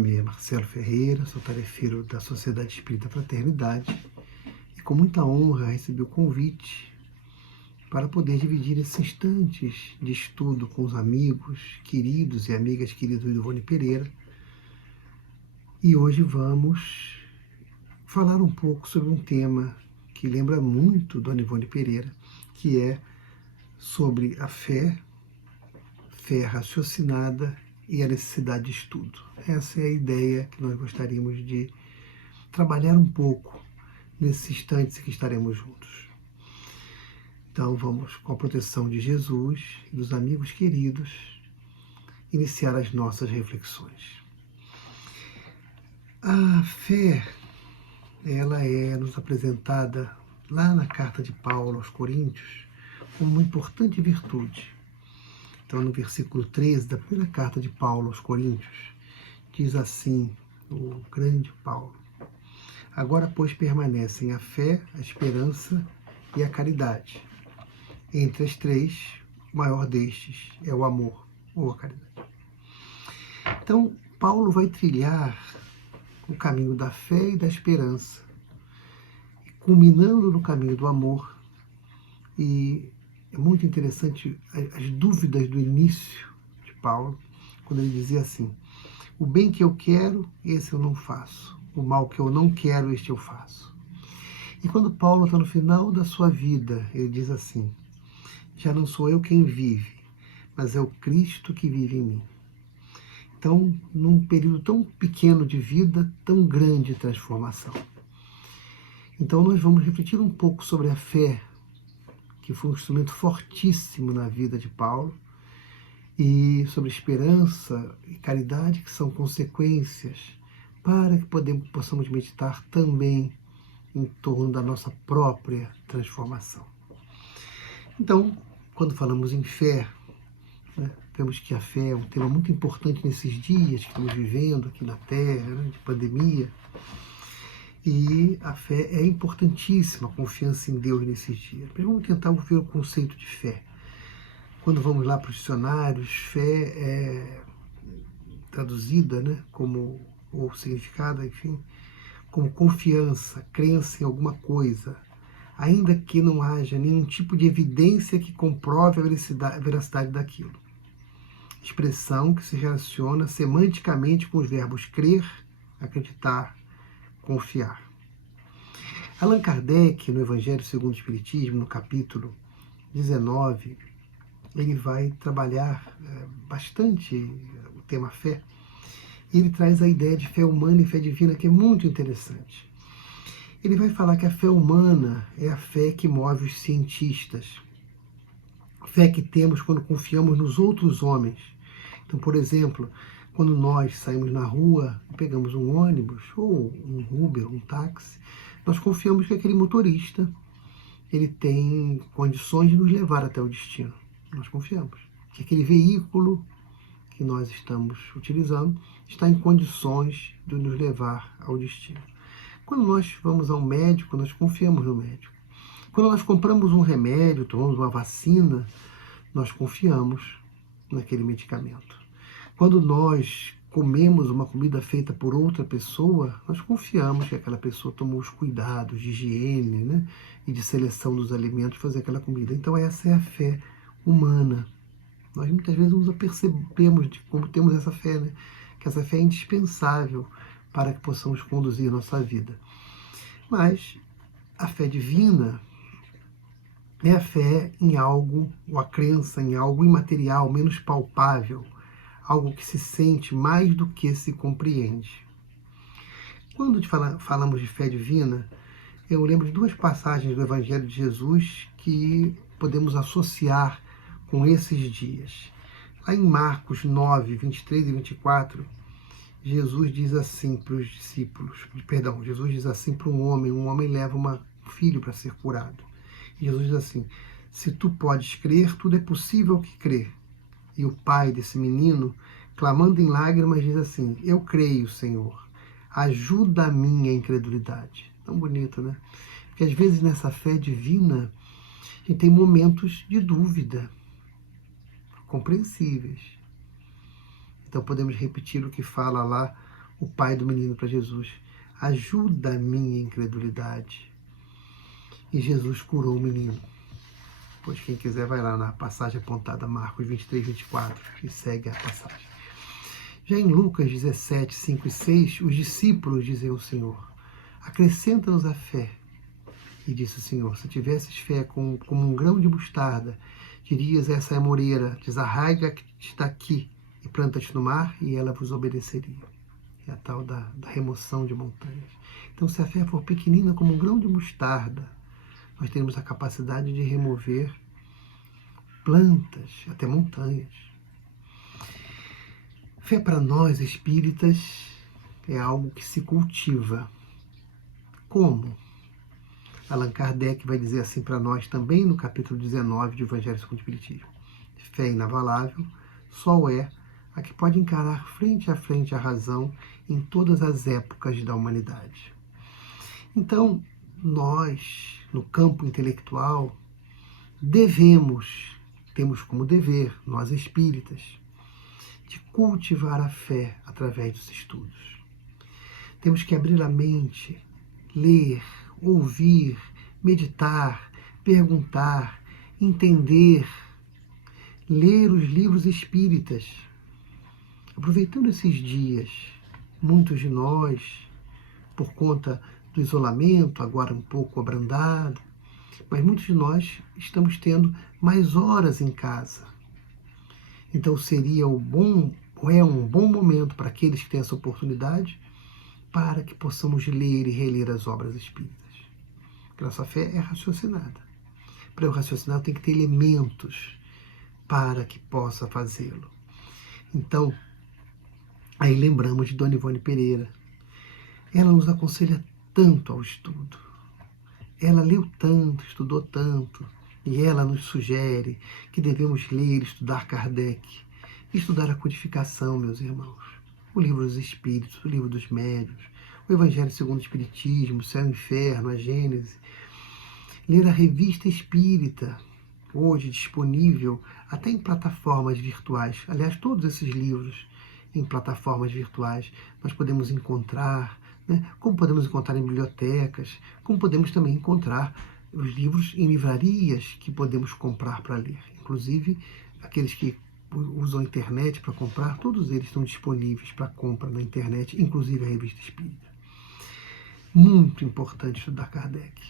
nome é Marcelo Ferreira, sou tarefeiro da Sociedade Espírita Fraternidade e com muita honra recebi o convite para poder dividir esses instantes de estudo com os amigos, queridos e amigas queridos do Ivone Pereira. E hoje vamos falar um pouco sobre um tema que lembra muito Dona Ivone Pereira, que é sobre a fé raciocinada e a necessidade de estudo. Essa é a ideia que nós gostaríamos de trabalhar um pouco nesses instantes que estaremos juntos. Então vamos, com a proteção de Jesus e dos amigos queridos, iniciar as nossas reflexões. A fé, ela é nos apresentada lá na carta de Paulo aos Coríntios como uma importante virtude. Então, no versículo 13 da primeira carta de Paulo aos Coríntios, diz assim o grande Paulo: agora, pois, permanecem a fé, a esperança e a caridade. Entre as três, o maior destes é o amor ou a caridade. Então, Paulo vai trilhar o caminho da fé e da esperança, culminando no caminho do amor. E é muito interessante as dúvidas do início de Paulo, quando ele dizia assim: o bem que eu quero, esse eu não faço. O mal que eu não quero, este eu faço. E quando Paulo está no final da sua vida, ele diz assim: já não sou eu quem vive, mas é o Cristo que vive em mim. Então, num período tão pequeno de vida, tão grande de transformação. Então, nós vamos refletir um pouco sobre a fé, que foi um instrumento fortíssimo na vida de Paulo, e sobre esperança e caridade, que são consequências, para que possamos meditar também em torno da nossa própria transformação. Então, quando falamos em fé, vemos que a fé é um tema muito importante nesses dias que estamos vivendo aqui na Terra, de pandemia. E a fé é importantíssima, a confiança em Deus nesses dias. Mas vamos tentar ver o conceito de fé. Quando vamos lá para os dicionários, fé é traduzida, como, ou significada, enfim, como confiança, crença em alguma coisa, ainda que não haja nenhum tipo de evidência que comprove a veracidade daquilo. Expressão que se relaciona semanticamente com os verbos crer, acreditar, confiar. Allan Kardec, no Evangelho segundo o Espiritismo, no capítulo 19, ele vai trabalhar bastante o tema fé. Ele traz a ideia de fé humana e fé divina, que é muito interessante. Ele vai falar que a fé humana é a fé que move os cientistas. Fé que temos quando confiamos nos outros homens. Então, por exemplo, quando nós saímos na rua, pegamos um ônibus, ou um Uber, um táxi, nós confiamos que aquele motorista ele tem condições de nos levar até o destino. Nós confiamos que aquele veículo que nós estamos utilizando está em condições de nos levar ao destino. Quando nós vamos ao médico, nós confiamos no médico. Quando nós compramos um remédio, tomamos uma vacina, nós confiamos naquele medicamento. Quando nós comemos uma comida feita por outra pessoa, nós confiamos que aquela pessoa tomou os cuidados de higiene, e de seleção dos alimentos para fazer aquela comida. Então essa é a fé humana. Nós muitas vezes nos apercebemos de como temos essa fé, que essa fé é indispensável para que possamos conduzir nossa vida. Mas a fé divina é a fé em algo, ou a crença em algo imaterial, menos palpável, algo que se sente mais do que se compreende. Quando falamos de fé divina, eu lembro de duas passagens do Evangelho de Jesus que podemos associar com esses dias. Lá em Marcos 9, 23 e 24, Jesus diz assim para os discípulos, Jesus diz assim para um homem leva um filho para ser curado. E Jesus diz assim: se tu podes crer, tudo é possível que crer. E o pai desse menino, clamando em lágrimas, diz assim: eu creio, Senhor, ajuda a minha incredulidade. Tão bonito, né? Porque às vezes nessa fé divina, a gente tem momentos de dúvida, compreensíveis. Então podemos repetir o que fala lá o pai do menino para Jesus: ajuda a minha incredulidade. E Jesus curou o menino. Pois quem quiser vai lá na passagem apontada, Marcos 23, 24, e segue a passagem. Já em Lucas 17, 5 e 6, os discípulos dizem ao Senhor: acrescenta-nos a fé. E disse o Senhor: se tivesses fé como um grão de mostarda, dirias a essa amoreira: desarraiga-te daqui e planta-te no mar, e ela vos obedeceria. É a tal da remoção de montanhas. Então, se a fé for pequenina como um grão de mostarda, nós temos a capacidade de remover plantas, até montanhas. Fé para nós espíritas é algo que se cultiva. Como? Allan Kardec vai dizer assim para nós também no capítulo 19 do Evangelho segundo o Espiritismo: fé inabalável só é a que pode encarar frente a frente a razão em todas as épocas da humanidade. Então, nós, no campo intelectual, temos como dever, nós espíritas, de cultivar a fé através dos estudos. Temos que abrir a mente, ler, ouvir, meditar, perguntar, entender, ler os livros espíritas. Aproveitando esses dias, muitos de nós, por conta do isolamento, agora um pouco abrandado, mas muitos de nós estamos tendo mais horas em casa. Então seria um bom momento para aqueles que têm essa oportunidade, para que possamos ler e reler as obras espíritas. Porque nossa fé é raciocinada. Para eu raciocinar, eu tenho que ter elementos para que possa fazê-lo. Então, aí lembramos de Dona Ivone Pereira. Ela nos aconselha tanto ao estudo. Ela leu tanto, estudou tanto, e ela nos sugere que devemos ler e estudar Kardec, estudar a codificação, meus irmãos, o livro dos Espíritos, o livro dos Médiuns, o Evangelho segundo o Espiritismo, o Céu e o Inferno, a Gênese, ler a Revista Espírita, hoje disponível até em plataformas virtuais. Aliás, todos esses livros em plataformas virtuais nós podemos encontrar, né? Como podemos encontrar em bibliotecas, como podemos também encontrar os livros em livrarias que podemos comprar para ler. Inclusive, aqueles que usam a internet para comprar, todos eles estão disponíveis para compra na internet, inclusive a Revista Espírita. Muito importante estudar Kardec,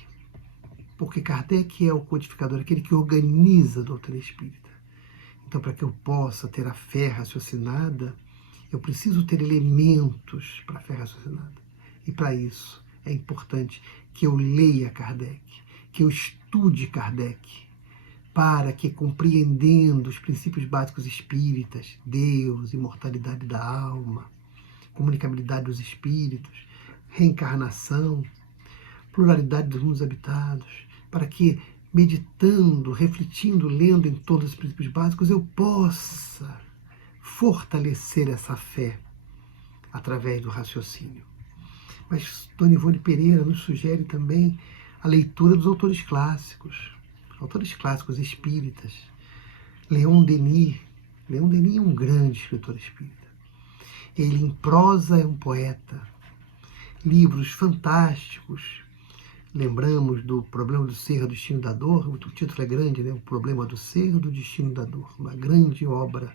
porque Kardec é o codificador, aquele que organiza a doutrina espírita. Então, para que eu possa ter a fé raciocinada, eu preciso ter elementos para a fé raciocinada. E para isso é importante que eu leia Kardec, que eu estude Kardec, para que, compreendendo os princípios básicos espíritas, Deus, imortalidade da alma, comunicabilidade dos espíritos, reencarnação, pluralidade dos mundos habitados, para que, meditando, refletindo, lendo em todos os princípios básicos, eu possa fortalecer essa fé através do raciocínio. Mas Dona Ivone Pereira nos sugere também a leitura dos autores clássicos espíritas. Leon Denis é um grande escritor espírita. Ele, em prosa, é um poeta. Livros fantásticos. Lembramos do Problema do Ser, do Destino da Dor. O título é grande, né? O Problema do Ser, do Destino da Dor. Uma grande obra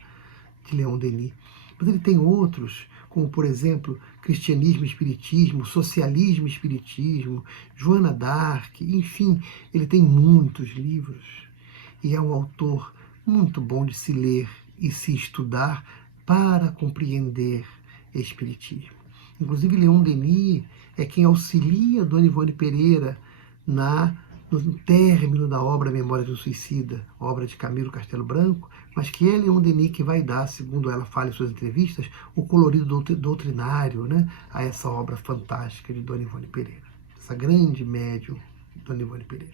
de Leon Denis. Mas ele tem outros, como, por exemplo, Cristianismo e Espiritismo, Socialismo e Espiritismo, Joana d'Arc, enfim, ele tem muitos livros. E é um autor muito bom de se ler e se estudar para compreender Espiritismo. Inclusive, Leon Denis é quem auxilia Dona Ivone Pereira no término da obra Memória de um Suicida, obra de Camilo Castelo Branco, mas que é Leon Denis que vai dar, segundo ela fala em suas entrevistas, o colorido doutrinário, né, a essa obra fantástica de Dona Ivone Pereira, essa grande médium, Dona Ivone Pereira.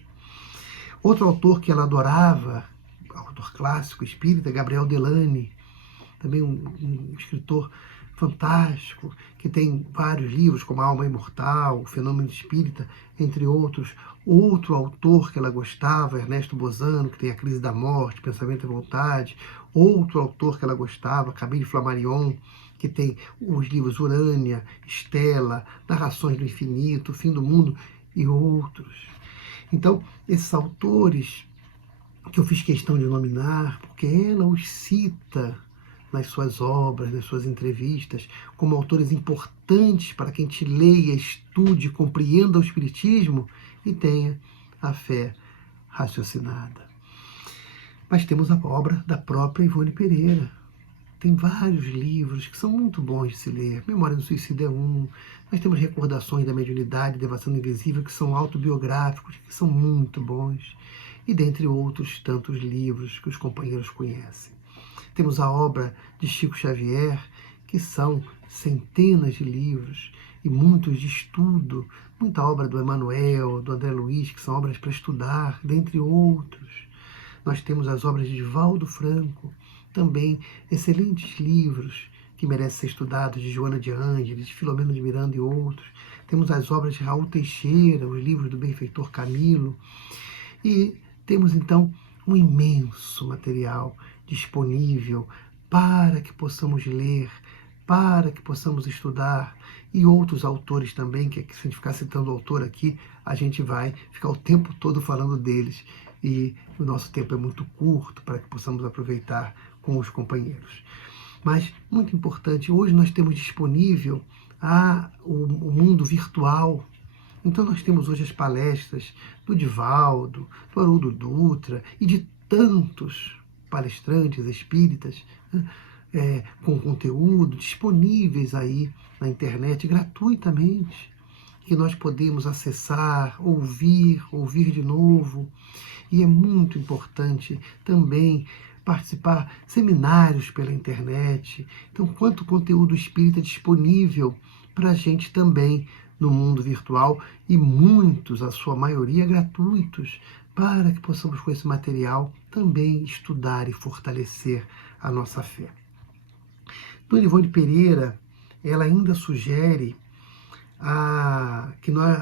Outro autor que ela adorava, autor clássico espírita, Gabriel Delany, também um escritor fantástico, que tem vários livros, como A Alma Imortal, O Fenômeno Espírita, entre outros. Outro autor que ela gostava, Ernesto Bozano, que tem A Crise da Morte, Pensamento e Vontade. Outro autor que ela gostava, Camille Flammarion, que tem os livros Urânia, Estela, Narrações do Infinito, Fim do Mundo e outros. Então, esses autores que eu fiz questão de nominar, porque ela os cita nas suas obras, nas suas entrevistas, como autores importantes para quem te leia, estude, compreenda o Espiritismo e tenha a fé raciocinada. Mas temos a obra da própria Ivone Pereira. Tem vários livros que são muito bons de se ler. Memória do Suicídio é um. Nós temos Recordações da Mediunidade, Devassando Invisível, que são autobiográficos, que são muito bons. E dentre outros tantos livros que os companheiros conhecem. Temos a obra de Chico Xavier, que são centenas de livros e muitos de estudo, muita obra do Emmanuel, do André Luiz, que são obras para estudar, dentre outros. Nós temos as obras de Divaldo Franco, também excelentes livros que merecem ser estudados, de Joana de Ângeles, de Filomeno de Miranda e outros. Temos as obras de Raul Teixeira, os livros do benfeitor Camilo. E temos, então, um imenso material disponível para que possamos ler, para que possamos estudar, e outros autores também, que se a gente ficar citando o autor aqui, a gente vai ficar o tempo todo falando deles, e o nosso tempo é muito curto para que possamos aproveitar com os companheiros. Mas, muito importante, hoje nós temos disponível o mundo virtual. Então nós temos hoje as palestras do Divaldo, do Haroldo Dutra e de tantos palestrantes espíritas, né, com conteúdo disponíveis aí na internet gratuitamente, que nós podemos acessar, ouvir de novo. E é muito importante também participar de seminários pela internet. Então, quanto conteúdo espírita disponível para a gente também no mundo virtual, e muitos, a sua maioria, gratuitos, para que possamos com esse material também estudar e fortalecer a nossa fé. Dona Ivone Pereira, ela ainda sugere a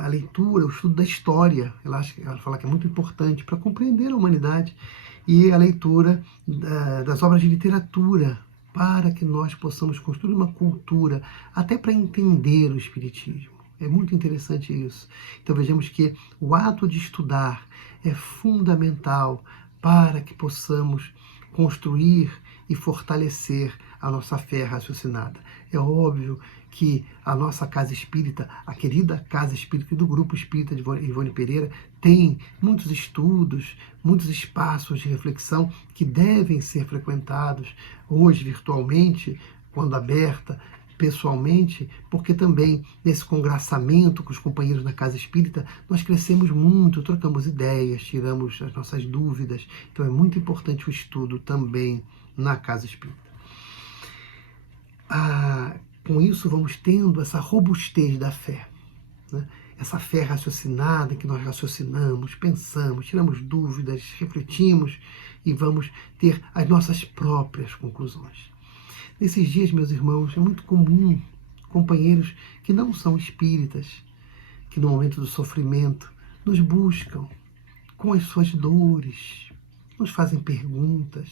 leitura, o estudo da história. Ela fala que é muito importante para compreender a humanidade, e a leitura das obras de literatura, para que nós possamos construir uma cultura, até para entender o Espiritismo. É muito interessante isso. Então vejamos que o ato de estudar é fundamental para que possamos construir e fortalecer a nossa fé raciocinada. É óbvio que a nossa Casa Espírita, a querida Casa Espírita do Grupo Espírita de Ivone Pereira, tem muitos estudos, muitos espaços de reflexão que devem ser frequentados hoje virtualmente, quando aberta, pessoalmente, porque também nesse congraçamento com os companheiros na Casa Espírita, nós crescemos muito, trocamos ideias, tiramos as nossas dúvidas. Então é muito importante o estudo também na Casa Espírita. Com isso vamos tendo essa robustez da fé, né? Essa fé raciocinada, em que nós raciocinamos, pensamos, tiramos dúvidas, refletimos e vamos ter as nossas próprias conclusões. Nesses dias, meus irmãos, é muito comum companheiros que não são espíritas, que no momento do sofrimento nos buscam com as suas dores, nos fazem perguntas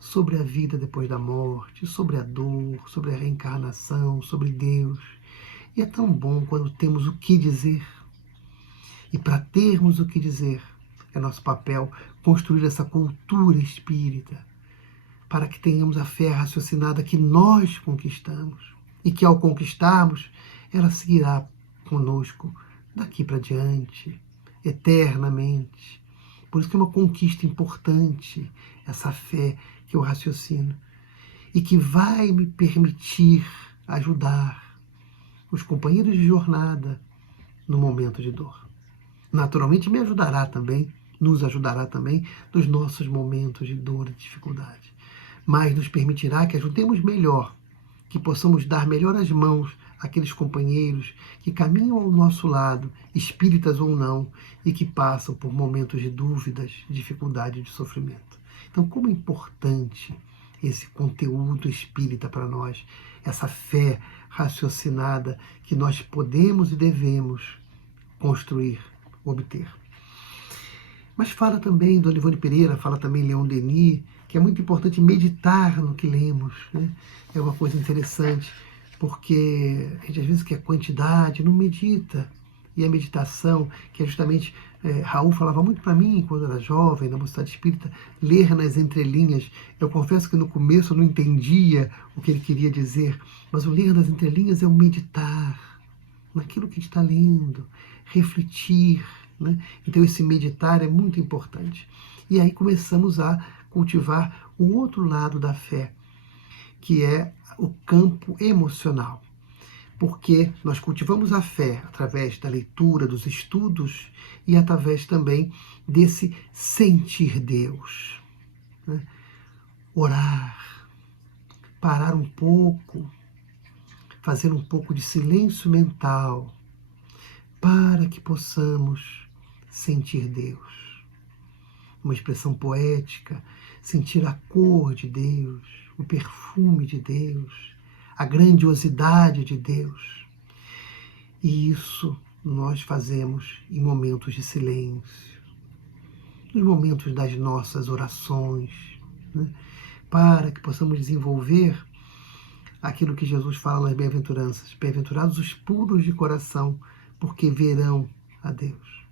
sobre a vida depois da morte, sobre a dor, sobre a reencarnação, sobre Deus. E é tão bom quando temos o que dizer. E para termos o que dizer, é nosso papel construir essa cultura espírita, para que tenhamos a fé raciocinada que nós conquistamos, e que ao conquistarmos, ela seguirá conosco daqui para diante, eternamente. Por isso que é uma conquista importante, essa fé que eu raciocino, e que vai me permitir ajudar os companheiros de jornada no momento de dor. Naturalmente me ajudará também, nos ajudará também nos nossos momentos de dor e dificuldade. Mas nos permitirá que ajudemos melhor, que possamos dar melhor as mãos àqueles companheiros que caminham ao nosso lado, espíritas ou não, e que passam por momentos de dúvidas, dificuldade e de sofrimento. Então, como é importante esse conteúdo espírita para nós, essa fé raciocinada que nós podemos e devemos construir, obter. Mas fala também Dona Ivone Pereira, fala também Leon Denis, que é muito importante meditar no que lemos, né? É uma coisa interessante, porque a gente às vezes quer quantidade, não medita. E a meditação, que é justamente, Raul falava muito para mim, quando era jovem, na Mocidade Espírita, ler nas entrelinhas. Eu confesso que no começo eu não entendia o que ele queria dizer, mas o ler nas entrelinhas é o meditar naquilo que está lendo, refletir, né? Então esse meditar é muito importante. E aí começamos a cultivar o outro lado da fé, que é o campo emocional. Porque nós cultivamos a fé através da leitura, dos estudos e através também desse sentir Deus, né? Orar, parar um pouco, fazer um pouco de silêncio mental para que possamos sentir Deus. Uma expressão poética, sentir a cor de Deus, o perfume de Deus, a grandiosidade de Deus. E isso nós fazemos em momentos de silêncio, nos momentos das nossas orações, né? Para que possamos desenvolver aquilo que Jesus fala nas bem-aventuranças. Bem-aventurados os puros de coração, porque verão a Deus.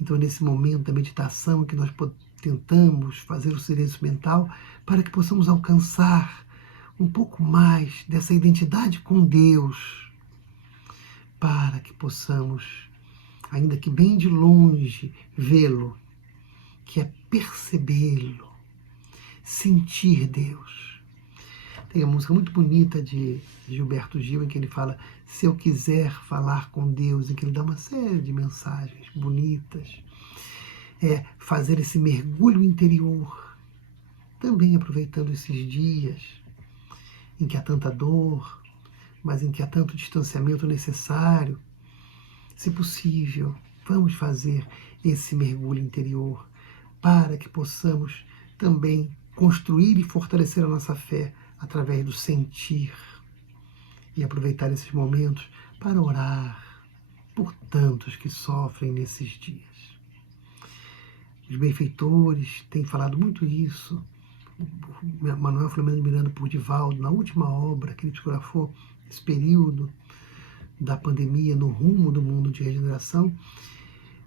Então, nesse momento da meditação que nós tentamos fazer o silêncio mental para que possamos alcançar um pouco mais dessa identidade com Deus, para que possamos, ainda que bem de longe, vê-lo, que é percebê-lo, sentir Deus. Tem uma música muito bonita de Gilberto Gil, em que ele fala: se eu quiser falar com Deus, em que ele dá uma série de mensagens bonitas. É fazer esse mergulho interior, também aproveitando esses dias em que há tanta dor, mas em que há tanto distanciamento necessário. Se possível, vamos fazer esse mergulho interior para que possamos também construir e fortalecer a nossa fé através do sentir e aproveitar esses momentos para orar por tantos que sofrem nesses dias. Os benfeitores têm falado muito isso. Manuel Filomeno de Miranda por Divaldo, na última obra que ele psicografou, esse período da pandemia no rumo do mundo de regeneração,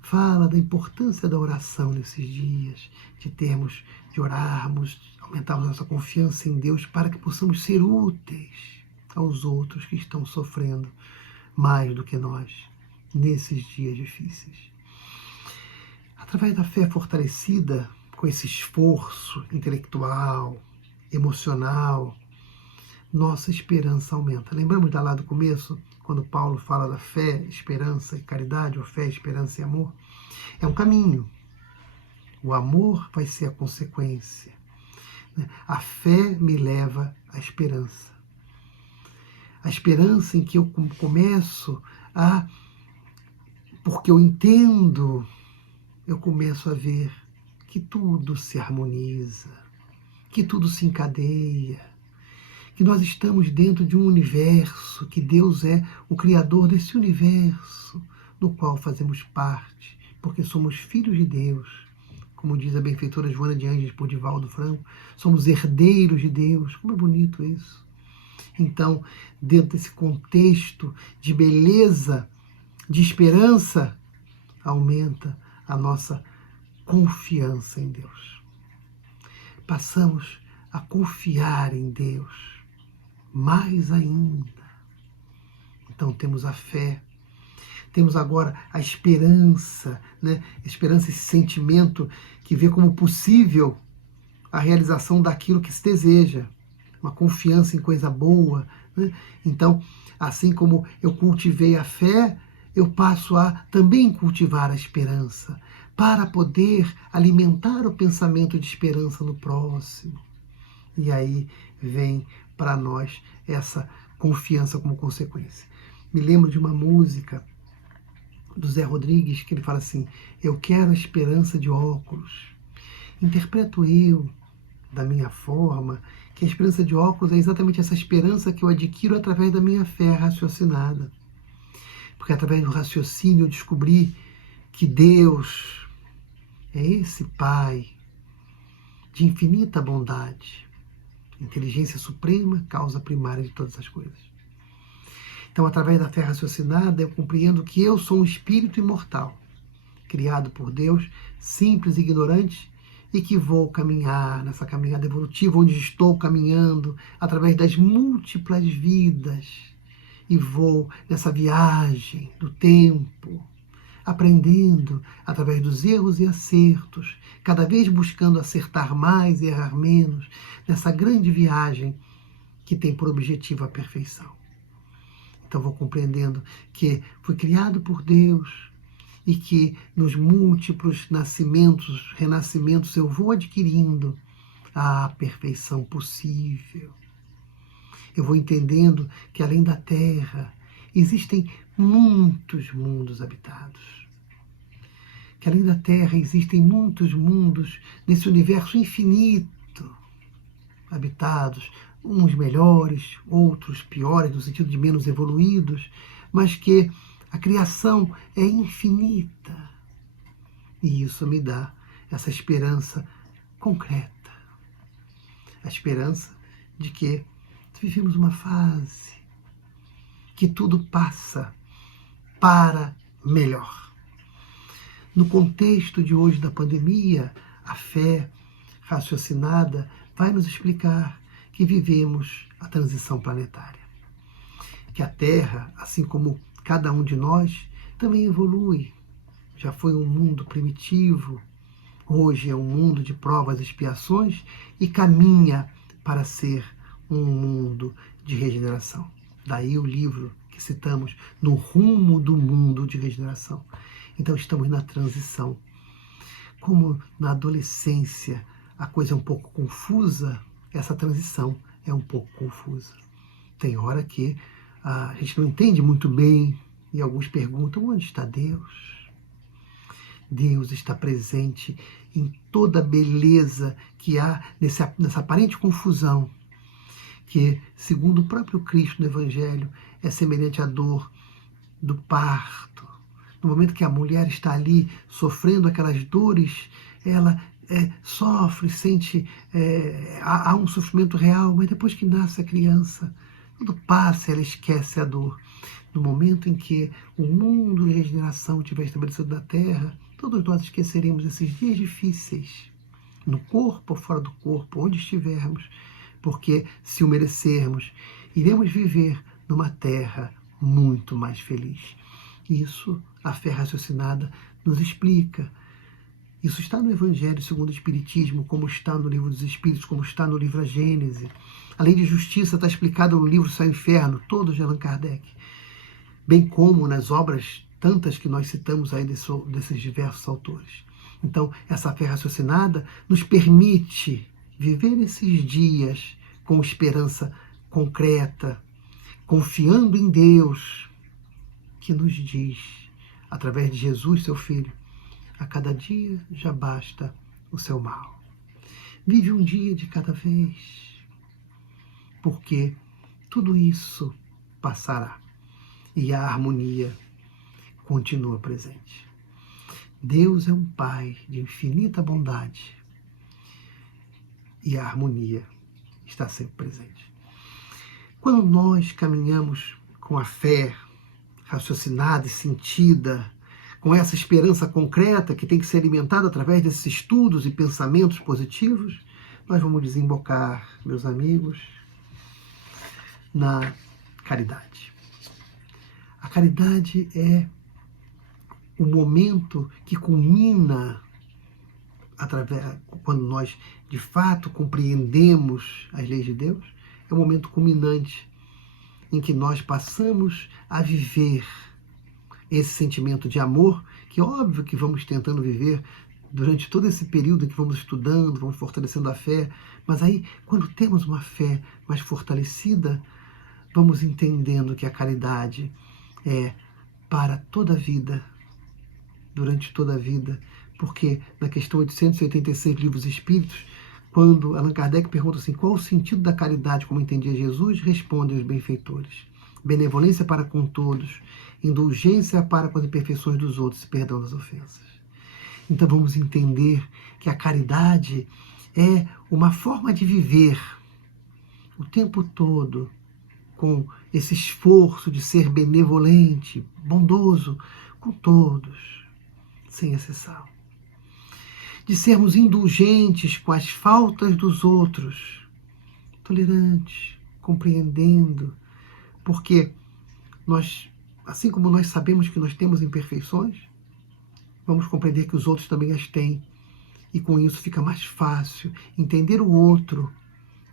fala da importância da oração nesses dias, de orarmos, aumentarmos nossa confiança em Deus para que possamos ser úteis aos outros que estão sofrendo mais do que nós nesses dias difíceis. Através da fé fortalecida, com esse esforço intelectual, emocional, nossa esperança aumenta. Lembramos lá do começo, quando Paulo fala da fé, esperança e caridade, ou fé, esperança e amor? É um caminho. O amor vai ser a consequência. A fé me leva à esperança. A esperança em que eu começo a... Porque eu entendo, eu começo a ver que tudo se harmoniza, que tudo se encadeia, que nós estamos dentro de um universo, que Deus é o Criador desse universo, no qual fazemos parte, porque somos filhos de Deus. Como diz a benfeitora Joana de Ângeles por Divaldo Franco, somos herdeiros de Deus. Como é bonito isso. Então, dentro desse contexto de beleza, de esperança, aumenta a nossa confiança em Deus. Passamos a confiar em Deus mais ainda. Então temos a fé, temos agora a esperança, né? Esperança, esse sentimento que vê como possível a realização daquilo que se deseja, uma confiança em coisa boa, né? Então, assim como eu cultivei a fé, eu passo a também cultivar a esperança, para poder alimentar o pensamento de esperança no próximo. E aí vem para nós essa confiança como consequência. Me lembro de uma música do Zé Rodrigues, que ele fala assim: eu quero a esperança de óculos. Interpreto eu, da minha forma, que a esperança de óculos é exatamente essa esperança que eu adquiro através da minha fé raciocinada. Porque através do raciocínio eu descobri que Deus é esse Pai de infinita bondade. Inteligência suprema, causa primária de todas as coisas. Então, através da fé raciocinada, eu compreendo que eu sou um espírito imortal, criado por Deus, simples e ignorante, e que vou caminhar nessa caminhada evolutiva, onde estou caminhando através das múltiplas vidas, e vou nessa viagem do tempo, aprendendo através dos erros e acertos, cada vez buscando acertar mais e errar menos, nessa grande viagem que tem por objetivo a perfeição. Então vou compreendendo que fui criado por Deus e que nos múltiplos nascimentos, renascimentos, eu vou adquirindo a perfeição possível. Eu vou entendendo que além da Terra existem muitos mundos habitados. Que além da Terra existem muitos mundos nesse universo infinito habitados, uns melhores, outros piores, no sentido de menos evoluídos, mas que a criação é infinita. E isso me dá essa esperança concreta. A esperança de que vivemos uma fase que tudo passa para melhor. No contexto de hoje da pandemia, a fé raciocinada vai nos explicar que vivemos a transição planetária. Que a Terra, assim como cada um de nós, também evolui. Já foi um mundo primitivo, hoje é um mundo de provas e expiações e caminha para ser um mundo de regeneração. Daí o livro que citamos, No Rumo do Mundo de Regeneração. Então estamos na transição. Como na adolescência a coisa é um pouco confusa, essa transição é um pouco confusa. Tem hora que a gente não entende muito bem e alguns perguntam: onde está Deus? Deus está presente em toda a beleza que há nessa aparente confusão, que, segundo o próprio Cristo no Evangelho, é semelhante à dor do parto. No momento que a mulher está ali sofrendo aquelas dores, ela sofre, sente, há um sofrimento real, mas depois que nasce a criança, tudo passa, ela esquece a dor. No momento em que o mundo de regeneração estiver estabelecido na Terra, todos nós esqueceremos esses dias difíceis, no corpo ou fora do corpo, onde estivermos, porque se o merecermos, iremos viver numa Terra muito mais feliz. Isso a fé raciocinada nos explica. Isso está no Evangelho segundo o Espiritismo, como está no Livro dos Espíritos, como está no livro A Gênese. A lei de justiça está explicada no livro Céu e Inferno, todos de Allan Kardec. Bem como nas obras tantas que nós citamos aí desses diversos autores. Então, essa fé raciocinada nos permite viver esses dias com esperança concreta, confiando em Deus, que nos diz, através de Jesus, seu Filho, a cada dia já basta o seu mal. Vive um dia de cada vez, porque tudo isso passará e a harmonia continua presente. Deus é um Pai de infinita bondade e a harmonia está sempre presente. Quando nós caminhamos com a fé raciocinada e sentida, com essa esperança concreta que tem que ser alimentada através desses estudos e pensamentos positivos, nós vamos desembocar, meus amigos, na caridade. A caridade é o momento que culmina quando nós de fato compreendemos as leis de Deus, é o momento culminante em que nós passamos a viver esse sentimento de amor, que é óbvio que vamos tentando viver durante todo esse período em que vamos estudando, vamos fortalecendo a fé, mas aí, quando temos uma fé mais fortalecida, vamos entendendo que a caridade é para toda a vida, durante toda a vida, porque na questão 886 do Livro dos Espíritos, quando Allan Kardec pergunta assim, qual o sentido da caridade como entendia Jesus, respondem os benfeitores: benevolência para com todos, indulgência para com as imperfeições dos outros e perdão das ofensas. Então vamos entender que a caridade é uma forma de viver o tempo todo com esse esforço de ser benevolente, bondoso com todos, sem exceção. De sermos indulgentes com as faltas dos outros, tolerantes, compreendendo, porque nós, assim como nós sabemos que nós temos imperfeições, vamos compreender que os outros também as têm. E com isso fica mais fácil entender o outro,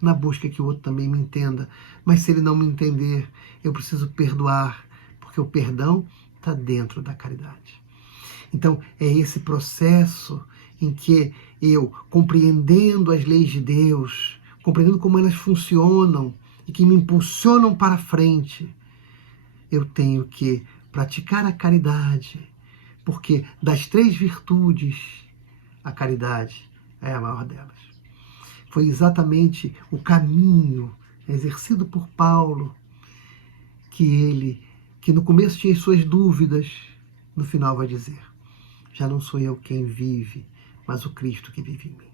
na busca que o outro também me entenda. Mas se ele não me entender, eu preciso perdoar, porque o perdão está dentro da caridade. Então, é esse processo em que eu, compreendendo as leis de Deus, compreendendo como elas funcionam e que me impulsionam para frente, eu tenho que praticar a caridade, porque das 3 virtudes, a caridade é a maior delas. Foi exatamente o caminho exercido por Paulo, que no começo tinha suas dúvidas, no final vai dizer: já não sou eu quem vive, mas o Cristo que vive em mim.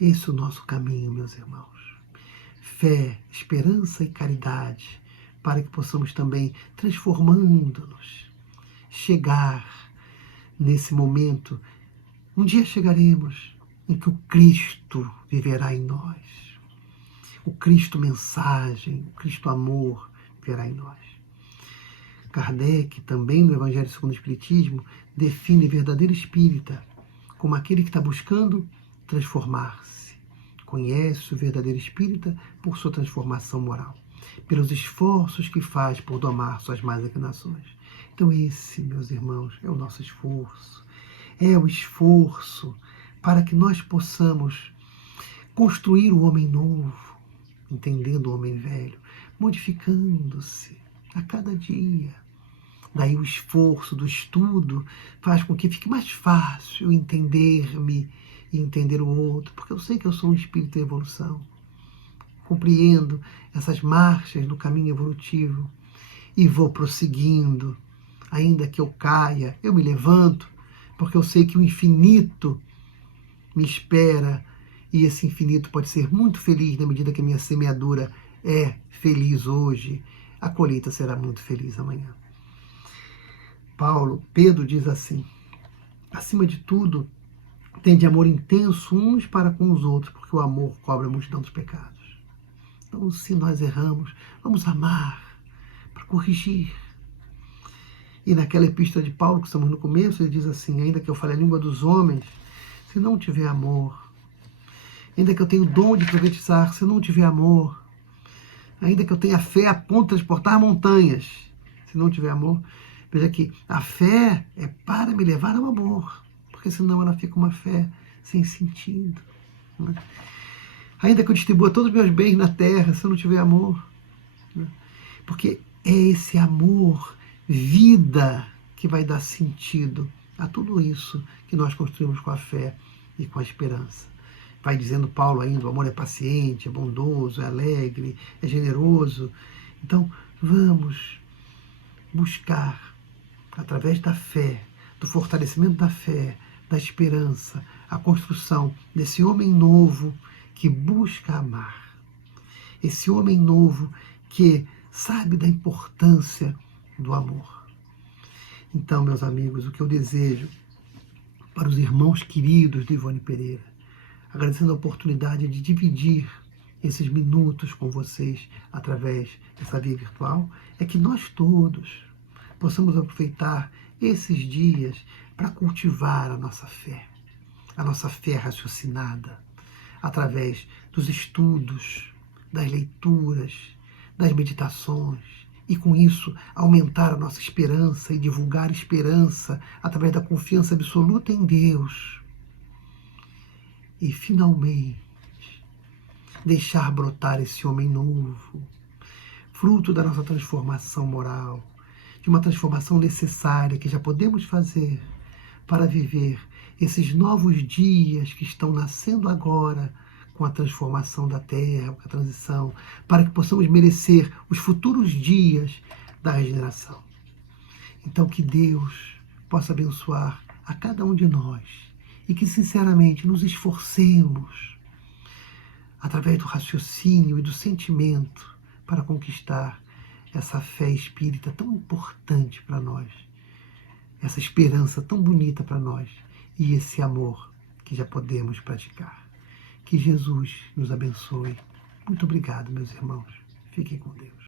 Esse é o nosso caminho, meus irmãos. Fé, esperança e caridade, para que possamos também, transformando-nos, chegar nesse momento. Um dia chegaremos em que o Cristo viverá em nós. O Cristo mensagem, o Cristo amor viverá em nós. Kardec, também no Evangelho segundo o Espiritismo, define verdadeiro espírita como aquele que está buscando transformar-se. Conhece o verdadeiro espírita por sua transformação moral, pelos esforços que faz por domar suas más inclinações. Então esse, meus irmãos, é o nosso esforço. É o esforço para que nós possamos construir o homem novo, entendendo o homem velho, modificando-se a cada dia. Daí o esforço do estudo faz com que fique mais fácil entender-me e entender o outro, porque eu sei que eu sou um espírito em evolução. Compreendo essas marchas do caminho evolutivo e vou prosseguindo. Ainda que eu caia, eu me levanto, porque eu sei que o infinito me espera e esse infinito pode ser muito feliz na medida que a minha semeadura é feliz hoje. A colheita será muito feliz amanhã. Pedro diz assim: acima de tudo, tende amor intenso uns para com os outros, porque o amor cobre a multidão dos pecados. Então, se nós erramos, vamos amar para corrigir. E naquela epístola de Paulo, que estamos no começo, ele diz assim: ainda que eu fale a língua dos homens, se não tiver amor, ainda que eu tenha o dom de profetizar, se não tiver amor, ainda que eu tenha fé a ponto de transportar montanhas, se não tiver amor, veja que a fé é para me levar ao amor, porque senão ela fica uma fé sem sentido. Né? Ainda que eu distribua todos os meus bens na terra, se eu não tiver amor, né? Porque é esse amor, vida, que vai dar sentido a tudo isso que nós construímos com a fé e com a esperança. Vai dizendo Paulo ainda: o amor é paciente, é bondoso, é alegre, é generoso. Então, vamos buscar, através da fé, do fortalecimento da fé, da esperança, a construção desse homem novo que busca amar. Esse homem novo que sabe da importância do amor. Então, meus amigos, o que eu desejo para os irmãos queridos de Ivone Pereira, agradecendo a oportunidade de dividir esses minutos com vocês através dessa via virtual, é que nós todos possamos aproveitar esses dias para cultivar a nossa fé raciocinada, através dos estudos, das leituras, das meditações, e com isso aumentar a nossa esperança e divulgar esperança através da confiança absoluta em Deus. E finalmente deixar brotar esse homem novo, fruto da nossa transformação moral, de uma transformação necessária que já podemos fazer para viver esses novos dias que estão nascendo agora com a transformação da Terra, com a transição, para que possamos merecer os futuros dias da regeneração. Então, que Deus possa abençoar a cada um de nós e que, sinceramente, nos esforcemos através do raciocínio e do sentimento, para conquistar essa fé espírita tão importante para nós, essa esperança tão bonita para nós e esse amor que já podemos praticar. Que Jesus nos abençoe. Muito obrigado, meus irmãos. Fiquem com Deus.